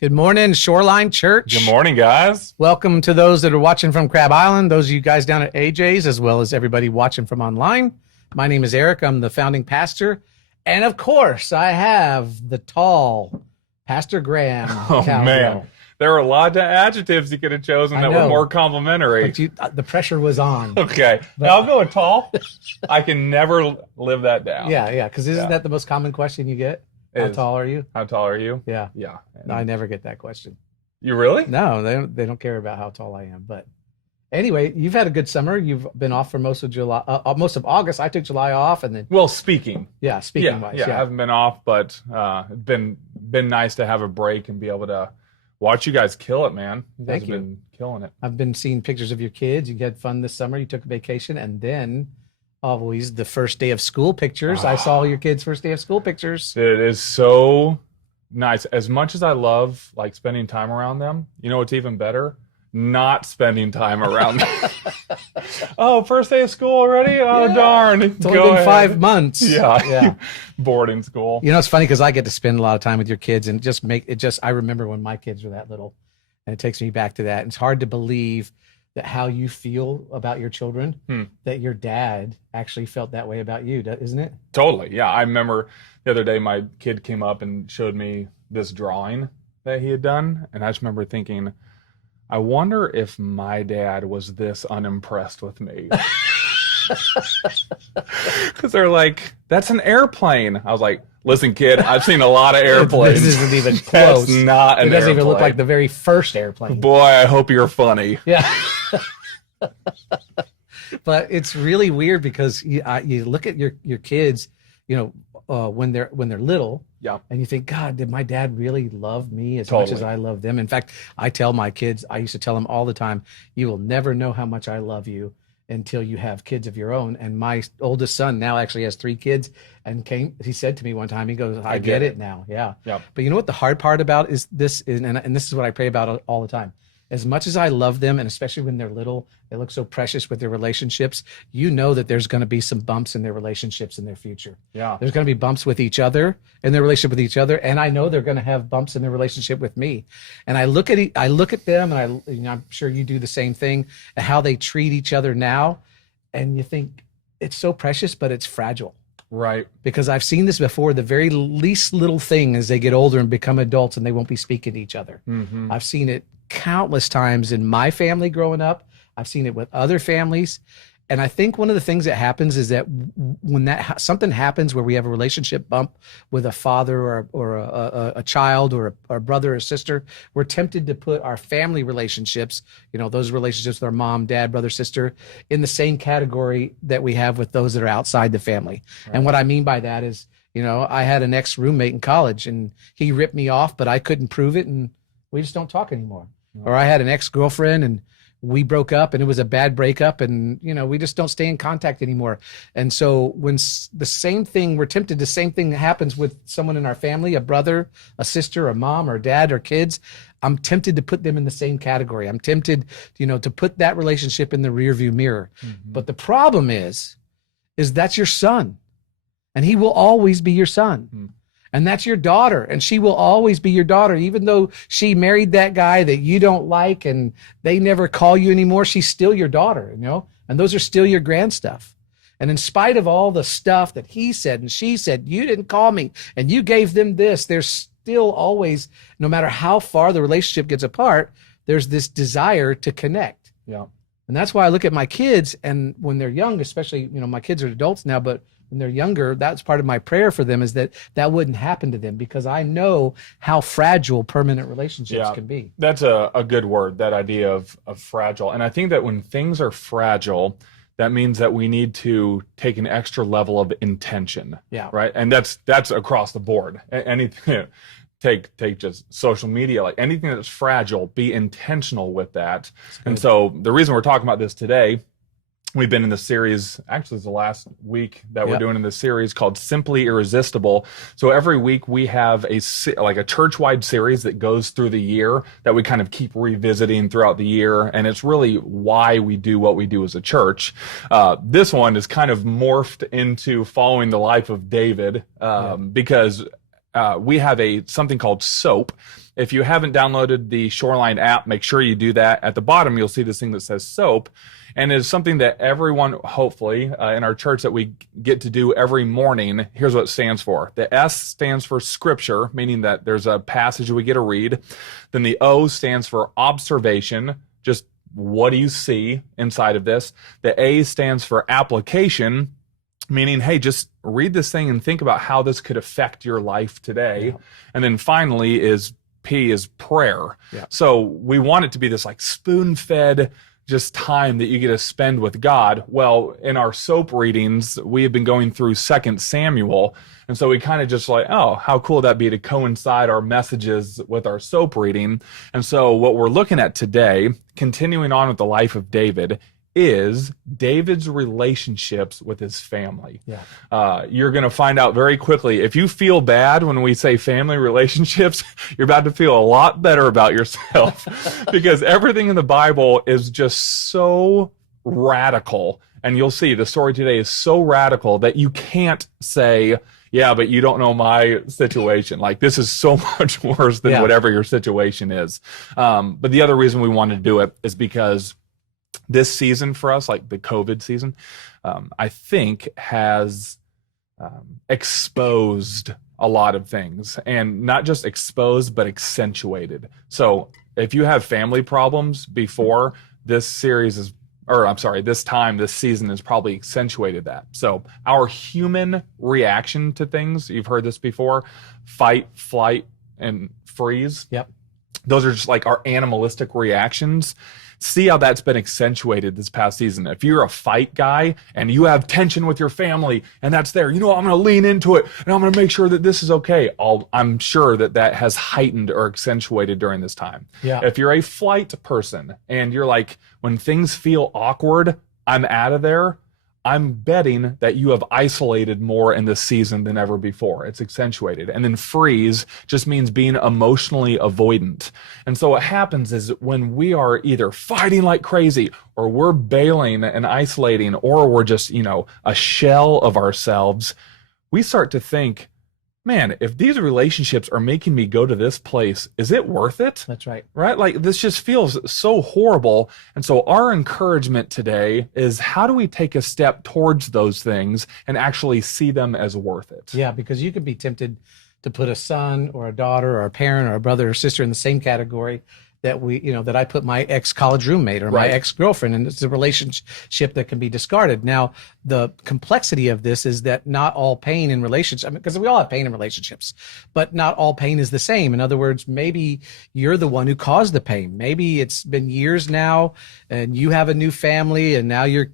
Good morning, Shoreline Church. Good morning, guys. Welcome to those that are watching from Crab Island, those of you guys down at AJ's, as well as everybody watching from online. My name is Eric. I'm the founding pastor. And of course, I have the tall Pastor Graham. Oh, man. There were a lot of adjectives you could have chosen that were more complimentary. But the pressure was on. Okay. Now I'll go with tall. I can never live that down. Yeah. Because isn't that the most common question you get? How tall are you? How tall are you? Yeah. Yeah. No, I never get that question. You really? No, they don't care about how tall I am. But anyway, you've had a good summer. You've been off for most of July, most of August. I took July off, and then speaking. Yeah, speaking wise. Yeah, I haven't been off, but it's been nice to have a break and be able to watch you guys kill it, man. You guys have been killing it. I've been seeing pictures of your kids. You had fun this summer. You took a vacation, and then always the first day of school pictures. I saw your kids' first day of school pictures. It is so nice. As much as I love like spending time around them, you know what's even better? Not spending time around them. Oh, first day of school already? Oh, yeah. Darn. It's only been 5 months. Yeah. Boarding school. You know, it's funny because I get to spend a lot of time with your kids and I remember when my kids were that little, and it takes me back to that. And it's hard to believe that how you feel about your children, that your dad actually felt that way about you, isn't it? Totally. Yeah. I remember the other day my kid came up and showed me this drawing that he had done. And I just remember thinking, I wonder if my dad was this unimpressed with me. Because they're like, that's an airplane. I was like, listen, kid, I've seen a lot of airplanes. This isn't even close. That's not an airplane. It doesn't even look like the very first airplane. Boy, I hope you're funny. Yeah. But it's really weird because you look at your kids, when they're little, and you think, God, did my dad really love me as much as I love them? In fact, I tell my kids, I used to tell them all the time, you will never know how much I love you until you have kids of your own. And my oldest son now actually has 3 kids, and he said to me one time, he goes, I get it now. Yeah. But you know what the hard part about is this, and this is what I pray about all the time. As much as I love them, and especially when they're little, they look so precious with their relationships, you know that there's going to be some bumps in their relationships in their future. Yeah. There's going to be bumps with each other, in their relationship with each other, and I know they're going to have bumps in their relationship with me. And I look at them, and I'm sure you do the same thing, and how they treat each other now, and you think it's so precious, but it's fragile. Right. Because I've seen this before, the very least little thing as they get older and become adults and they won't be speaking to each other. Mm-hmm. I've seen it countless times in my family growing up. I've seen it with other families. And I think one of the things that happens is that when something happens where we have a relationship bump with a father or a child or a brother or sister, we're tempted to put our family relationships, those relationships with our mom, dad, brother, sister, in the same category that we have with those that are outside the family. Right. And what I mean by that is, I had an ex-roommate in college and he ripped me off, but I couldn't prove it, and we just don't talk anymore. Or I had an ex-girlfriend and we broke up and it was a bad breakup, and we just don't stay in contact anymore. And so when we're tempted, the same thing happens with someone in our family, a brother, a sister, a mom or dad or kids. I'm tempted to put them in the same category. I'm tempted, to put that relationship in the rearview mirror. Mm-hmm. But the problem is that's your son, and he will always be your son. Mm-hmm. And that's your daughter, and she will always be your daughter. Even though she married that guy that you don't like and they never call you anymore, she's still your daughter, and those are still your grand stuff. And in spite of all the stuff that he said and she said, you didn't call me and you gave them this, there's still always, no matter how far the relationship gets apart, there's this desire to connect. Yeah. And that's why I look at my kids, and when they're young, especially, my kids are adults now, but when they're younger, that's part of my prayer for them, is that that wouldn't happen to them, because I know how fragile permanent relationships can be. That's a good word, that idea of fragile. And I think that when things are fragile, that means that we need to take an extra level of intention. Yeah. Right. And that's across the board. Anything, take just social media, like anything that's fragile, be intentional with that. And so the reason we're talking about this today, we've been in this series, actually it's the last week that we're doing in this series, called Simply Irresistible. So every week we have a church-wide series that goes through the year that we kind of keep revisiting throughout the year. And it's really why we do what we do as a church. This one is kind of morphed into following the life of David, because we have something called SOAP. If you haven't downloaded the Shoreline app, make sure you do that. At the bottom, you'll see this thing that says SOAP. And it's something that everyone, hopefully, in our church that we get to do every morning. Here's what it stands for. The S stands for scripture, meaning that there's a passage we get to read. Then the O stands for observation, just what do you see inside of this. The A stands for application, meaning, hey, just read this thing and think about how this could affect your life today. And then finally P is prayer. So we want it to be this like spoon-fed just time that you get to spend with God. Well, in our SOAP readings, we have been going through 2 Samuel. And so we kind of just like, oh, how cool would that be to coincide our messages with our SOAP reading? And so what we're looking at today, continuing on with the life of David, is David's relationships with his family. You're going to find out very quickly. If you feel bad when we say family relationships, you're about to feel a lot better about yourself because everything in the Bible is just so radical. And you'll see the story today is so radical that you can't say, yeah, but you don't know my situation. Like, this is so much worse than whatever your situation is. But the other reason we wanted to do it is because this season for us, like the COVID season, I think has exposed a lot of things, and not just exposed, but accentuated. So if you have family problems before, this season has probably accentuated that. So our human reaction to things, you've heard this before, fight, flight, and freeze. Those are just like our animalistic reactions. See how that's been accentuated this past season. If you're a fight guy and you have tension with your family and that's there, I'm going to lean into it and I'm going to make sure that this is okay. I'm sure that has heightened or accentuated during this time. If you're a flight person and you're like, when things feel awkward, I'm out of there. I'm betting that you have isolated more in this season than ever before. It's accentuated. And then freeze just means being emotionally avoidant. And so what happens is when we are either fighting like crazy or we're bailing and isolating or we're just, a shell of ourselves, we start to think, man, if these relationships are making me go to this place, is it worth it? That's right. Right? Like, this just feels so horrible. And so our encouragement today is, how do we take a step towards those things and actually see them as worth it? Yeah, because you could be tempted to put a son or a daughter or a parent or a brother or sister in the same category that I put my ex-college roommate or my ex-girlfriend, and it's a relationship that can be discarded. Now, the complexity of this is that not all pain in relationships, because we all have pain in relationships, but not all pain is the same. In other words, maybe you're the one who caused the pain. Maybe it's been years now and you have a new family, and now your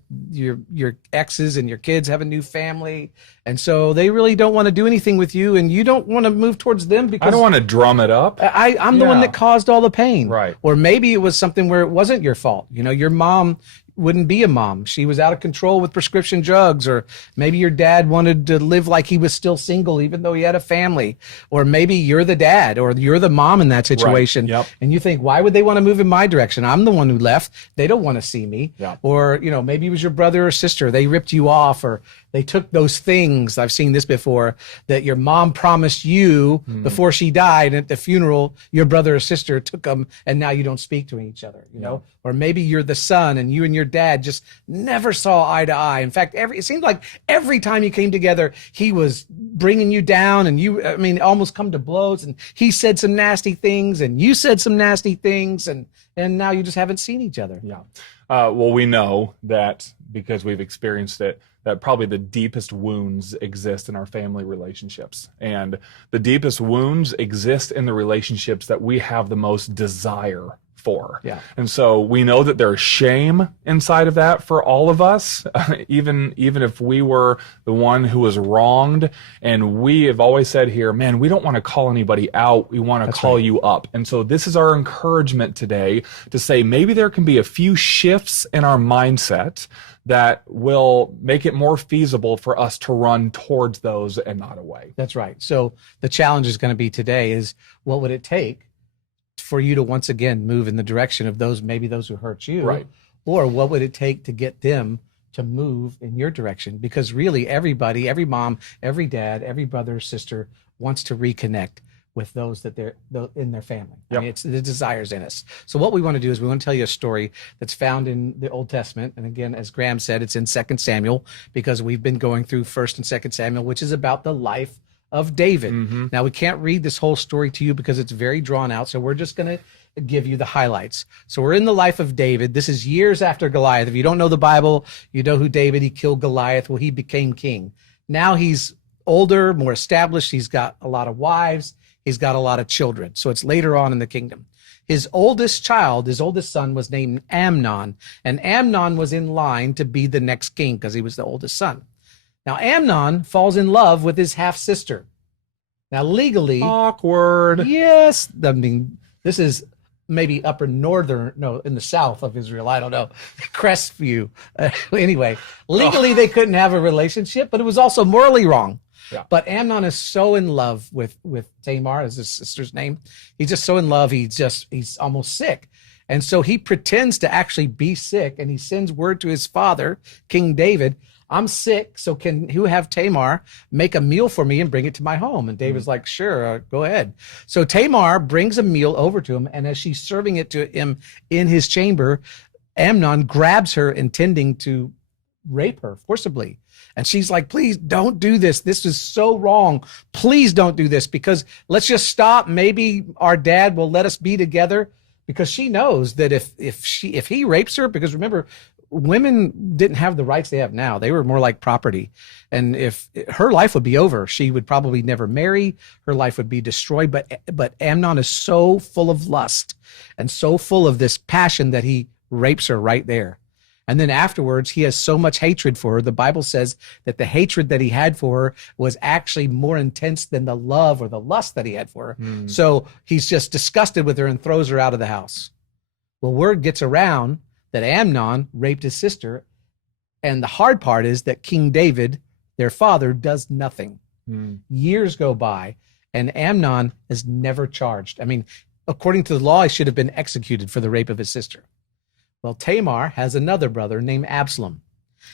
exes and your kids have a new family. And so they really don't want to do anything with you, and you don't want to move towards them because I don't want to drum it up. I'm the one that caused all the pain. Right. Or maybe it was something where it wasn't your fault. Your mom wouldn't be a mom. She was out of control with prescription drugs, or maybe your dad wanted to live like he was still single, even though he had a family, or maybe you're the dad or you're the mom in that situation. And you think, why would they want to move in my direction? I'm the one who left. They don't want to see me. Or, maybe it was your brother or sister. They ripped you off, or they took those things. I've seen this before, that your mom promised you before she died, and at the funeral, your brother or sister took them, and now you don't speak to each other, Or maybe you're the son and you and your dad just never saw eye to eye. In fact, it seemed like every time you came together, he was bringing you down, and almost come to blows, and he said some nasty things and you said some nasty things, and now you just haven't seen each other. Well, we know that because we've experienced it, that probably the deepest wounds exist in our family relationships. And the deepest wounds exist in the relationships that we have the most desire for. Yeah. And so we know that there's shame inside of that for all of us, even if we were the one who was wronged. And we have always said here, man, we don't want to call anybody out. We want to call you up. And so this is our encouragement today to say maybe there can be a few shifts in our mindset that will make it more feasible for us to run towards those and not away. That's right. So the challenge is going to be today is, what would it take for you to once again move in the direction of those who hurt you? Right. Or what would it take to get them to move in your direction? Because really everybody, every mom, every dad, every brother or sister wants to reconnect with those that they're in their family. Yep. I mean, it's the desires in us. So what we want to do is we want to tell you a story that's found in the Old Testament. And again, as Graham said, it's in 2 Samuel, because we've been going through 1 and 2 Samuel, which is about the life of David. Mm-hmm. Now, we can't read this whole story to you because it's very drawn out. So we're just going to give you the highlights. So we're in the life of David. This is years after Goliath. If you don't know the Bible, you know who David, he killed Goliath. Well, he became king. Now he's older, more established. He's got a lot of wives. He's got a lot of children. So it's later on in the kingdom. His oldest son was named Amnon. And Amnon was in line to be the next king because he was the oldest son. Now, Amnon falls in love with his half-sister. Now, legally... Awkward. Yes. I mean, this is maybe in the south of Israel. I don't know. Crestview. Anyway, legally they couldn't have a relationship, but it was also morally wrong. Yeah. But Amnon is so in love with Tamar, as his sister's name. He's just so in love, he's almost sick. And so he pretends to actually be sick, and he sends word to his father, King David, I'm sick, so can you have Tamar make a meal for me and bring it to my home? And David's like, sure, go ahead. So Tamar brings a meal over to him, and as she's serving it to him in his chamber, Amnon grabs her, intending to rape her forcibly. And she's like, please don't do this. This is so wrong. Please don't do this, because let's just stop. Maybe our dad will let us be together, because she knows that if he rapes her, because remember, women didn't have the rights they have now. They were more like property. And if her life would be over, she would probably never marry. Her life would be destroyed. But Amnon is so full of lust and so full of this passion that he rapes her right there. And then afterwards, he has so much hatred for her. The Bible says that the hatred that he had for her was actually more intense than the love or the lust that he had for her. So he's just disgusted with her and throws her out of the house. Well, word gets around that Amnon raped his sister. And the hard part is that King David, their father, does nothing. Years go by, and Amnon is never charged. I mean, according to the law, he should have been executed for the rape of his sister. Well, Tamar has another brother named Absalom,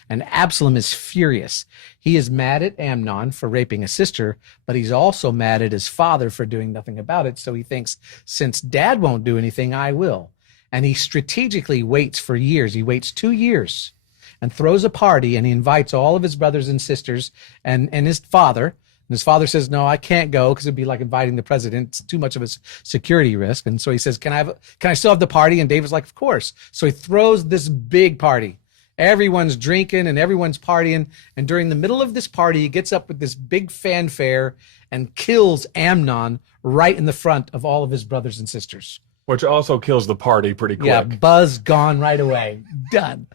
and Absalom is furious. He is mad at Amnon for raping a sister, but he's also mad at his father for doing nothing about it. So he thinks, since dad won't do anything, I will. And he strategically waits for years. He waits 2 years and throws a party, and he invites all of his brothers and sisters and his father. And his father says, no, I can't go, because it'd be like inviting the president. It's too much of a security risk. And so he says, can I still have the party? And David's like, of course. So he throws this big party. Everyone's drinking and everyone's partying. And during the middle of this party, he gets up with this big fanfare and kills Amnon right in the front of all of his brothers and sisters. Which also kills the party pretty quick. Yeah, buzz gone right away. Done.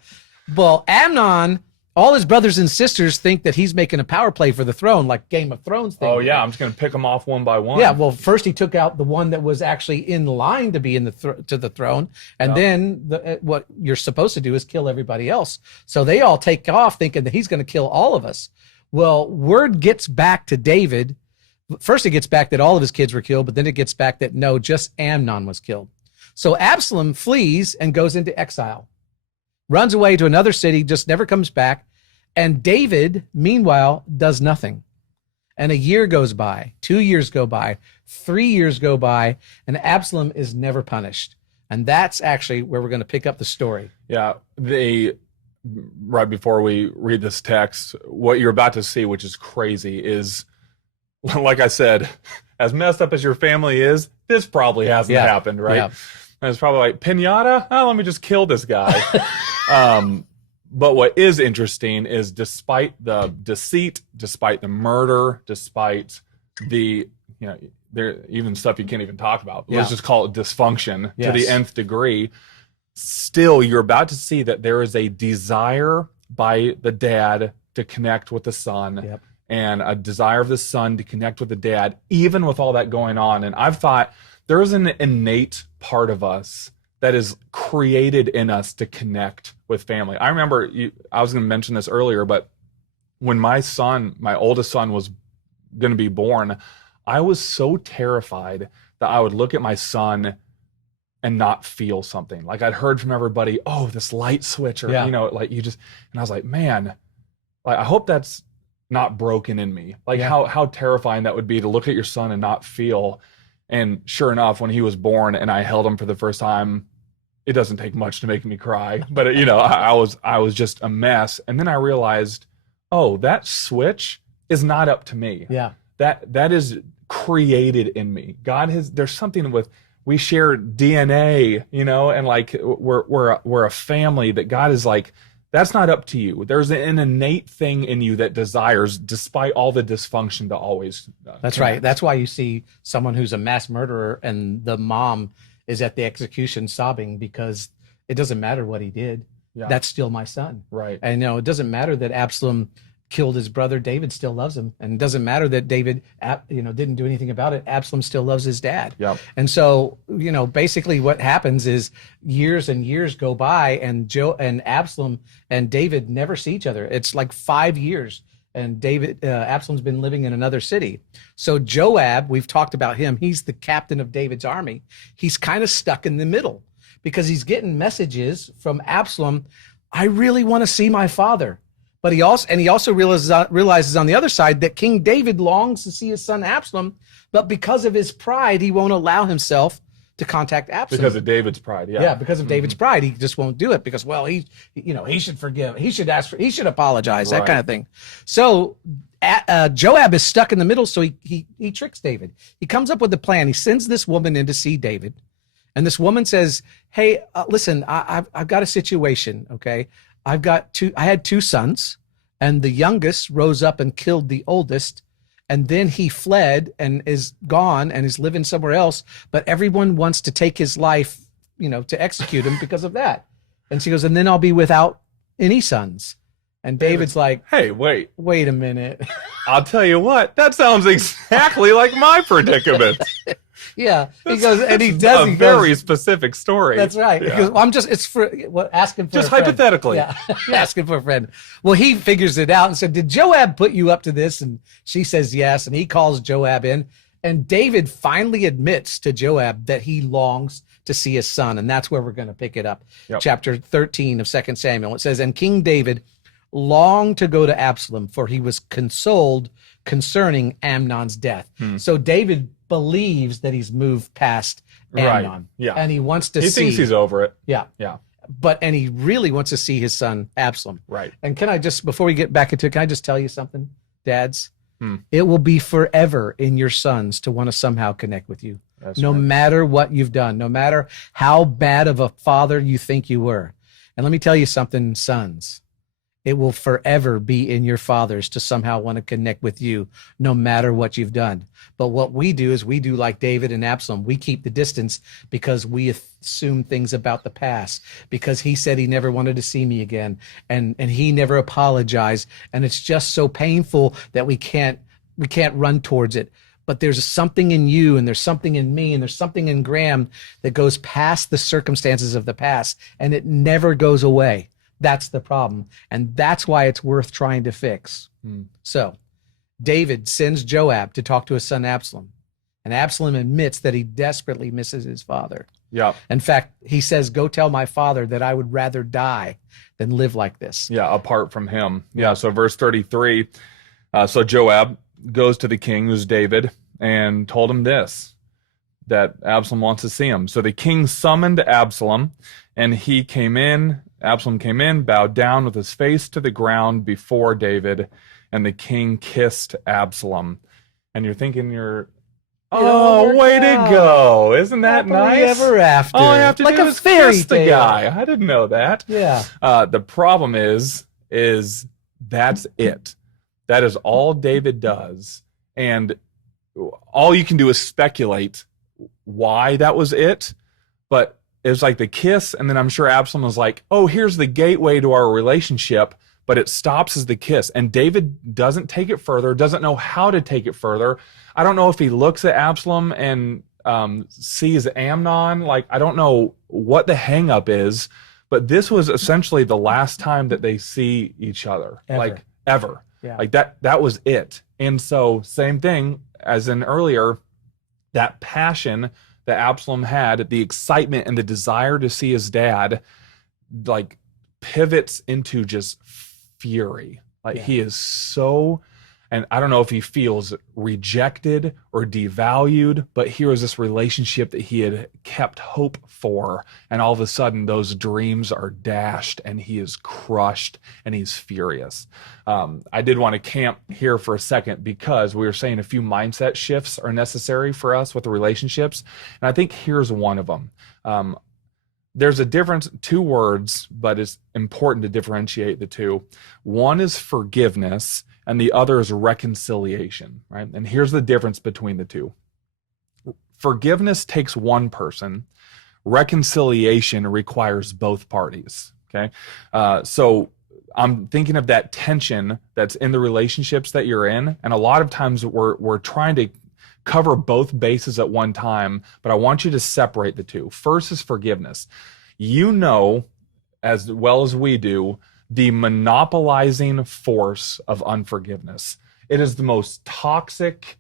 Well, Amnon, all his brothers and sisters think that he's making a power play for the throne, like Game of Thrones thing. Oh, yeah, I'm just going to pick them off one by one. Yeah, well, first he took out the one that was actually in line to be in to the throne, and then what you're supposed to do is kill everybody else. So they all take off thinking that he's going to kill all of us. Well, word gets back to David. First it gets back that all of his kids were killed, but then it gets back that no, just Amnon was killed. So Absalom flees and goes into exile, runs away to another city, just never comes back. And David, meanwhile, does nothing. And a year goes by, 2 years go by, 3 years go by, and Absalom is never punished. And that's actually where we're going to pick up the story. Yeah, right before we read this text, what you're about to see, which is crazy, is, like I said, as messed up as your family is, this probably hasn't happened, right? Yeah. And it's probably like, pinata? Oh, let me just kill this guy. But what is interesting is despite the deceit, despite the murder, despite the, there even stuff you can't even talk about. Let's just call it dysfunction to the nth degree. Still, you're about to see that there is a desire by the dad to connect with the son, and a desire of the son to connect with the dad, even with all that going on. And I've thought there is an innate part of us that is created in us to connect with family. I remember, I was going to mention this earlier, but when my oldest son was going to be born, I was so terrified that I would look at my son and not feel something. Like I'd heard from everybody, oh, this light switch, or, like you just, and I was like, man, like, I hope that's not broken in me. Like how terrifying that would be to look at your son and not feel. And sure enough, when he was born and I held him for the first time, it doesn't take much to make me cry, but I was just a mess. And then I realized, oh, that switch is not up to me. Yeah. That is created in me. There's something with, we share DNA, and like we're a family that God is like, that's not up to you. There's an innate thing in you that desires, despite all the dysfunction, to always. That's right. That's why you see someone who's a mass murderer and the mom is at the execution sobbing because it doesn't matter what he did. Yeah. That's still my son. Right. And it doesn't matter that Absalom killed his brother. David still loves him. And it doesn't matter that David, didn't do anything about it. Absalom still loves his dad. Yep. And so, basically what happens is years and years go by and Absalom and David never see each other. It's like 5 years. And Absalom's been living in another city. So Joab, we've talked about him. He's the captain of David's army. He's kind of stuck in the middle because he's getting messages from Absalom. I really want to see my father. But he also realizes on the other side that King David longs to see his son Absalom, but because of his pride, he won't allow himself to contact Absalom. Because of David's pride, yeah. Yeah, because of David's pride, he just won't do it because, well, he should forgive, he should apologize, that kind of thing. So Joab is stuck in the middle, so he tricks David. He comes up with a plan. He sends this woman in to see David, and this woman says, "Hey, listen, I've got a situation. Okay, I had 2 sons, and the youngest rose up and killed the oldest, and then he fled and is gone and is living somewhere else. But everyone wants to take his life, to execute him because of that." And she goes, "And then I'll be without any sons." And David's like, "Hey, wait a minute." I'll tell you what, that sounds exactly like my predicament. Yeah, he goes, and he does. A very specific story. That's right. Yeah. Because, asking for just a friend. hypothetically. Yeah, asking for a friend. Well, he figures it out and said, "Did Joab put you up to this?" And she says yes, and he calls Joab in. And David finally admits to Joab that he longs to see his son, and that's where we're going to pick it up. Yep. Chapter 13 of 2 Samuel. It says, "And King David longed to go to Absalom, for he was consoled concerning Amnon's death." So David believes that he's moved past Amnon. Right. Yeah. And he wants to see. He thinks he's over it. Yeah. Yeah. And he really wants to see his son Absalom. Right. And before we get back into it, can I just tell you something, dads? It will be forever in your sons to want to somehow connect with you. That's no right. matter what you've done, no matter how bad of a father you think you were. And let me tell you something, sons. It will forever be in your fathers to somehow want to connect with you, no matter what you've done. But what we do is we do like David and Absalom. We keep the distance because we assume things about the past, because he said he never wanted to see me again, and he never apologized. And it's just so painful that we can't run towards it. But there's something in you, and there's something in me, and there's something in Graham that goes past the circumstances of the past, and it never goes away. That's the problem. And that's why it's worth trying to fix. So David sends Joab to talk to his son Absalom. And Absalom admits that he desperately misses his father. Yeah. In fact, he says, "Go tell my father that I would rather die than live like this." Yeah, apart from him. Yeah, so verse 33. So Joab goes to the king, who's David, and told him this, that Absalom wants to see him. So the king summoned Absalom, and Absalom came in, bowed down with his face to the ground before David, and the king kissed Absalom. And you're thinking Oh, way to go. Isn't that Happily nice? ever after. All I have to Like do a is fairy kiss the tale. guy. I didn't know that. Yeah. The problem is that's it. That is all David does. And all you can do is speculate why that was it. But it was like the kiss, and then I'm sure Absalom was like, oh, here's the gateway to our relationship, but it stops as the kiss. And David doesn't take it further, doesn't know how to take it further. I don't know if he looks at Absalom and sees Amnon. Like, I don't know what the hang up is, but this was essentially the last time that they see each other. Ever. Like, ever. Yeah. Like that was it. And so, same thing as in earlier, that passion that Absalom had, the excitement and the desire to see his dad, like, pivots into just fury. Like, he is so, and I don't know if he feels rejected or devalued, but here was this relationship that he had kept hope for, and all of a sudden those dreams are dashed and he is crushed and he's furious. I did want to camp here for a second because we were saying a few mindset shifts are necessary for us with the relationships, and I think here's one of them. There's a difference, two words, but it's important to differentiate the two. One is forgiveness, and the other is reconciliation, right? And here's the difference between the two. Forgiveness takes one person. Reconciliation requires both parties, okay? So I'm thinking of that tension that's in the relationships that you're in, and a lot of times we're trying to cover both bases at one time, but I want you to separate the two. First is forgiveness. You know, as well as we do, the monopolizing force of unforgiveness. It is the most toxic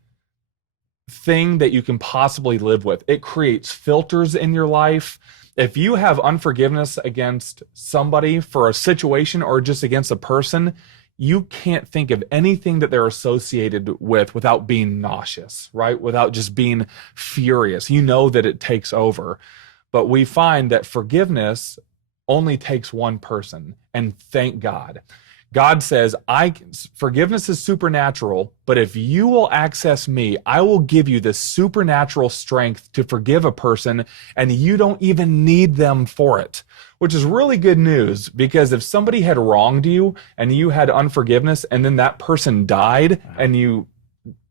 thing that you can possibly live with. It creates filters in your life. If you have unforgiveness against somebody for a situation or just against a person, you can't think of anything that they're associated with without being nauseous, right? Without just being furious. You know that it takes over. But we find that forgiveness only takes one person, and thank God. God says, forgiveness is supernatural, but if you will access me, I will give you this supernatural strength to forgive a person, and you don't even need them for it, which is really good news, because if somebody had wronged you and you had unforgiveness and then that person died and you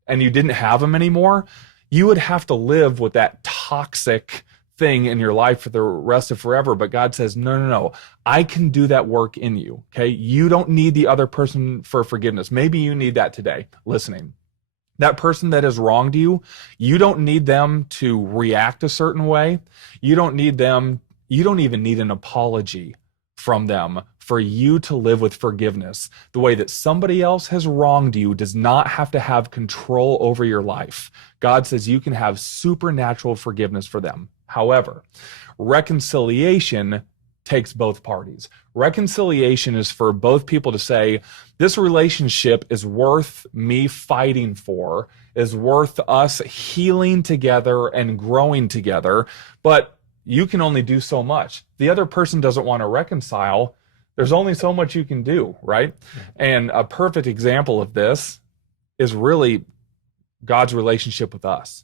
didn't have them anymore, you would have to live with that toxic thing in your life for the rest of forever. But God says, no, I can do that work in you. Okay. You don't need the other person for forgiveness. Maybe you need that today, listening. That person that has wronged you, you don't need them to react a certain way. You don't even need an apology from them for you to live with forgiveness. The way that somebody else has wronged you does not have to have control over your life. God says you can have supernatural forgiveness for them. However, reconciliation takes both parties. Reconciliation is for both people to say, this relationship is worth me fighting for, is worth us healing together and growing together, but you can only do so much. The other person doesn't want to reconcile. There's only so much you can do, right? And a perfect example of this is really God's relationship with us.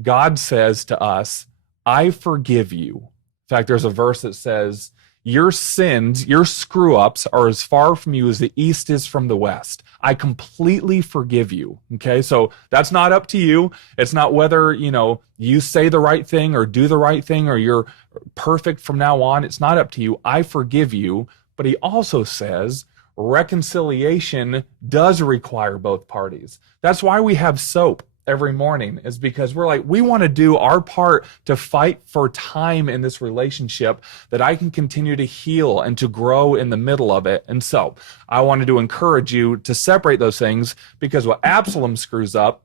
God says to us, I forgive you. In fact, there's a verse that says, your sins, your screw-ups are as far from you as the east is from the west. I completely forgive you. Okay, so that's not up to you. It's not whether, you say the right thing or do the right thing or you're perfect from now on. It's not up to you. I forgive you. But he also says reconciliation does require both parties. That's why we have soap every morning, is because we're like, we want to do our part to fight for time in this relationship that I can continue to heal and to grow in the middle of it. And so I wanted to encourage you to separate those things, because what Absalom screws up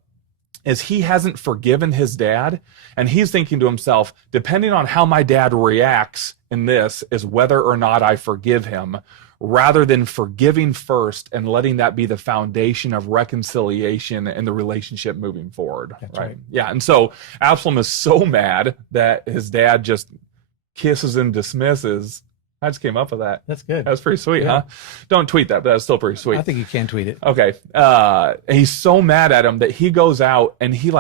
is he hasn't forgiven his dad, and he's thinking to himself, depending on how my dad reacts in this is whether or not I forgive him, rather than forgiving first and letting that be the foundation of reconciliation and the relationship moving forward. That's right? right. Yeah. And so Absalom is so mad that his dad just kisses and dismisses. I just came up with that. That's good. That's pretty sweet, Yeah. huh? Don't tweet that, but that's still pretty sweet. I think you can tweet it. Okay. He's so mad at him that he goes out and he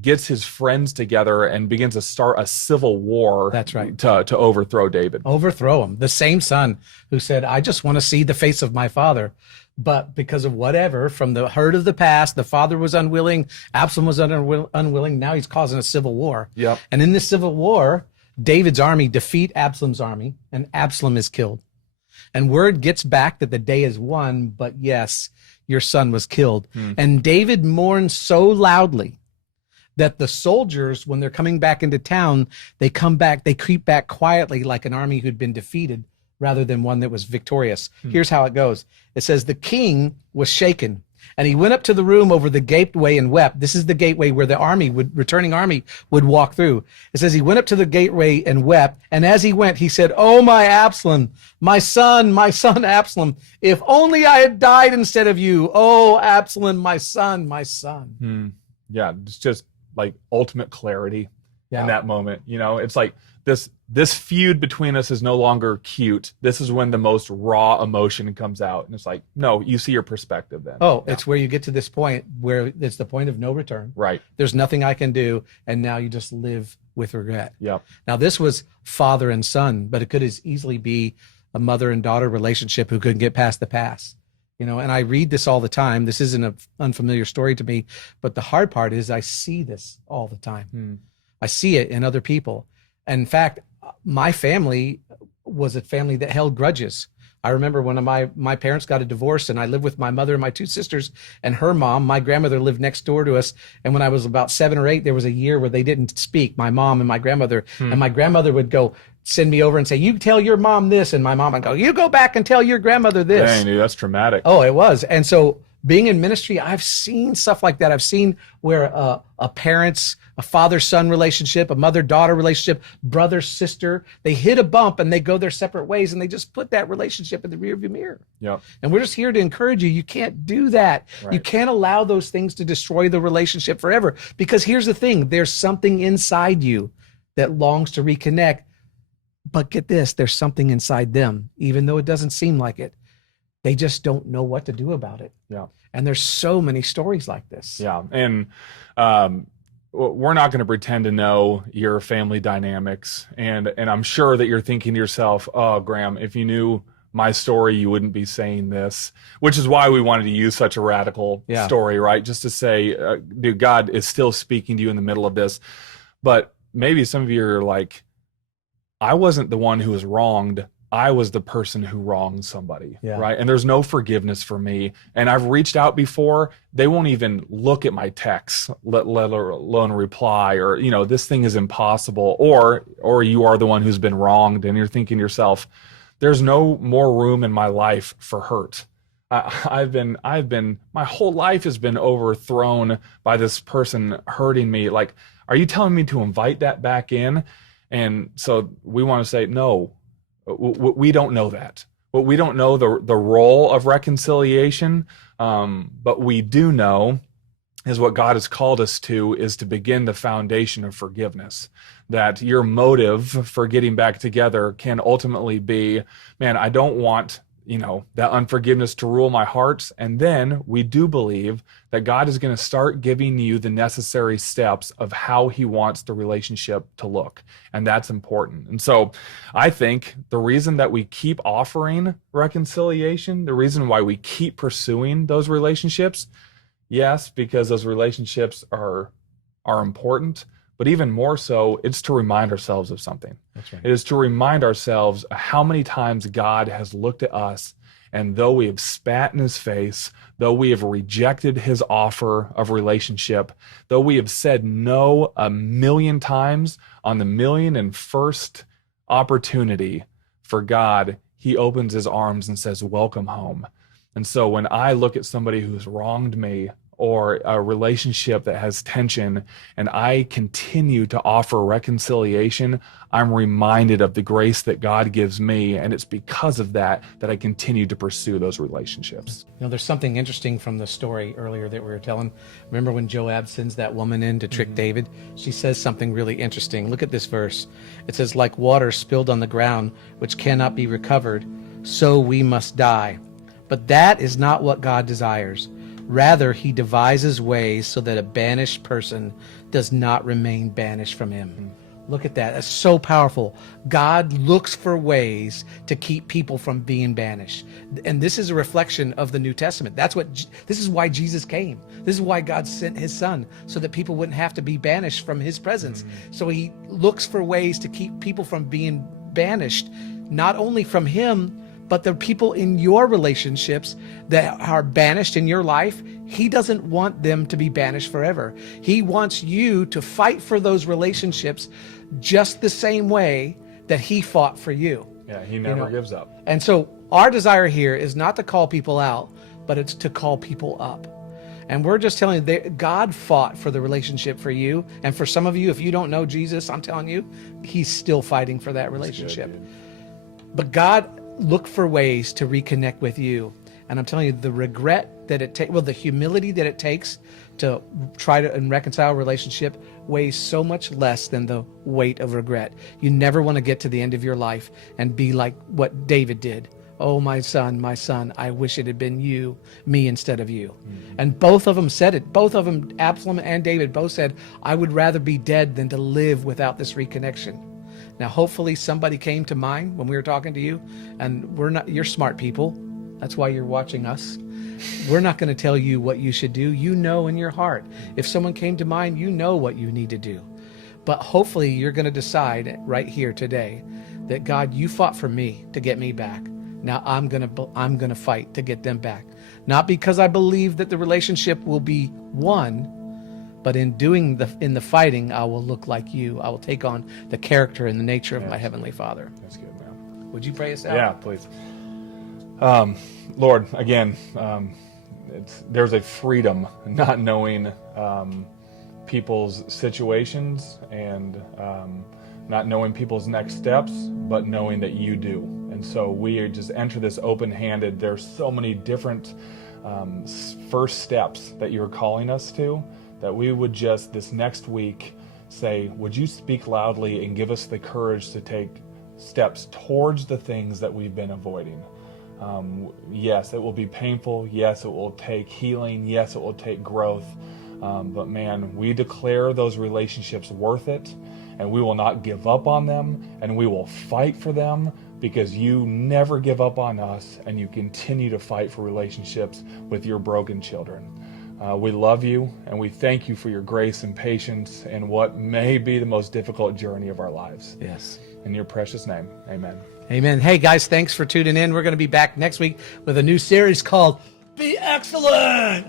gets his friends together and begins to start a civil war. That's right. To overthrow David. Overthrow him. The same son who said, I just want to see the face of my father. But because of whatever, from the hurt of the past, the father was unwilling, Absalom was unwilling. Now he's causing a civil war. Yep. And in this civil war, David's army defeat Absalom's army, and Absalom is killed. And word gets back that the day is won, but yes, your son was killed. And David mourns so loudly that the soldiers, when they're coming back into town, they creep back quietly like an army who'd been defeated rather than one that was victorious. Here's how it goes. It says, the king was shaken, and he went up to the room over the gateway and wept. This is the gateway where the returning army would walk through. It says he went up to the gateway and wept, and as he went, he said, oh, my Absalom, my son Absalom, if only I had died instead of you. Oh, Absalom, my son, my son. Yeah, it's just like ultimate clarity in that moment. It's like this feud between us is no longer cute. This is when the most raw emotion comes out. And it's like, no, you see your perspective then. It's where you get to this point where it's the point of no return. Right. There's nothing I can do. And now you just live with regret. Yep. Now this was father and son, but it could as easily be a mother and daughter relationship who couldn't get past the past. And I read this all the time. This isn't an unfamiliar story to me, but the hard part is I see this all the time. I see it in other people. And in fact, my family was a family that held grudges. I remember when my parents got a divorce, and I lived with my mother and my two sisters and her mom. My grandmother lived next door to us. And when I was about 7 or 8, there was a year where they didn't speak, my mom and my grandmother. And my grandmother would go send me over and say, you tell your mom this. And my mom would go, you go back and tell your grandmother this. Dang, dude, that's traumatic. Oh, it was. And so being in ministry, I've seen stuff like that. I've seen where a father-son relationship, a mother-daughter relationship, brother-sister, they hit a bump and they go their separate ways, and they just put that relationship in the rearview mirror. Yep. And we're just here to encourage you. You can't do that. Right. You can't allow those things to destroy the relationship forever. Because here's the thing, there's something inside you that longs to reconnect. But get this, there's something inside them, even though it doesn't seem like it. They just don't know what to do about it. Yeah. And there's so many stories like this. Yeah. And we're not going to pretend to know your family dynamics. And I'm sure that you're thinking to yourself, oh, Graham, if you knew my story, you wouldn't be saying this, which is why we wanted to use such a radical story, right? Just to say, dude, God is still speaking to you in the middle of this. But maybe some of you are like, I wasn't the one who was wronged. I was the person who wronged somebody, right? And there's no forgiveness for me. And I've reached out before. They won't even look at my texts, let alone reply, or, this thing is impossible. Or you are the one who's been wronged, and you're thinking to yourself, there's no more room in my life for hurt. I've been, my whole life has been overthrown by this person hurting me. Like, are you telling me to invite that back in? And so we want to say, no. We don't know that. We don't know the role of reconciliation, but we do know is what God has called us to is to begin the foundation of forgiveness. That your motive for getting back together can ultimately be, man, I don't want that unforgiveness to rule my heart. And then we do believe that God is going to start giving you the necessary steps of how he wants the relationship to look. And that's important. And so I think the reason that we keep offering reconciliation, the reason why we keep pursuing those relationships, yes, because those relationships are important, but even more so, it's to remind ourselves of something. That's right. It is to remind ourselves how many times God has looked at us, and though we have spat in his face, though we have rejected his offer of relationship, though we have said no 1,000,000 times, on the 1,000,001st opportunity for God, he opens his arms and says, welcome home. And so when I look at somebody who's wronged me, or a relationship that has tension, and I continue to offer reconciliation, I'm reminded of the grace that God gives me, and it's because of that I continue to pursue those relationships. There's something interesting from the story earlier that we were telling. Remember when Joab sends that woman in to trick David? She says something really interesting. Look at this verse. It says, like water spilled on the ground, which cannot be recovered, so we must die. But that is not what God desires. Rather, he devises ways so that a banished person does not remain banished from him. Look at that. That's so powerful. God looks for ways to keep people from being banished. And this is a reflection of the New Testament. This is why Jesus came. This is why God sent his son, so that people wouldn't have to be banished from his presence. So he looks for ways to keep people from being banished, not only from him, but the people in your relationships that are banished in your life. He doesn't want them to be banished forever. He wants you to fight for those relationships just the same way that he fought for you. Yeah, he never gives up. And so our desire here is not to call people out, but it's to call people up. And we're just telling you that God fought for the relationship for you. And for some of you, if you don't know Jesus, I'm telling you, he's still fighting for that relationship. Good, but God looked for ways to reconnect with you. And I'm telling you, the regret that it takes, the humility that it takes to try to reconcile a relationship weighs so much less than the weight of regret. You never want to get to the end of your life and be like what David did. Oh, my son, I wish it had been me instead of you. Mm-hmm. And both of them said it. Both of them, Absalom and David, both said, I would rather be dead than to live without this reconnection. Now, hopefully somebody came to mind when we were talking to you, and you're smart people. That's why you're watching us. We're not going to tell you what you should do. You know in your heart. If someone came to mind, you know what you need to do. But hopefully you're going to decide right here today that God, you fought for me to get me back. Now I'm going to fight to get them back. Not because I believe that the relationship will be won, but in the fighting, I will look like you. I will take on the character and the nature of my Heavenly Father. That's good, man. Would you pray us out? Yeah, please. Lord, again, there's a freedom not knowing people's situations and not knowing people's next steps, but knowing that you do. And so we just enter this open-handed. There's so many different first steps that you're calling us to, that we would just this next week say, would you speak loudly and give us the courage to take steps towards the things that we've been avoiding. Yes, it will be painful. Yes, it will take healing. Yes, it will take growth. But man, we declare those relationships worth it, and we will not give up on them, and we will fight for them, because you never give up on us, and you continue to fight for relationships with your broken children. We love you, and we thank you for your grace and patience in what may be the most difficult journey of our lives. Yes. In your precious name, amen. Amen. Hey, guys, thanks for tuning in. We're going to be back next week with a new series called Be Excellent.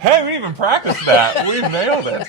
Hey, we even practiced that. We nailed it.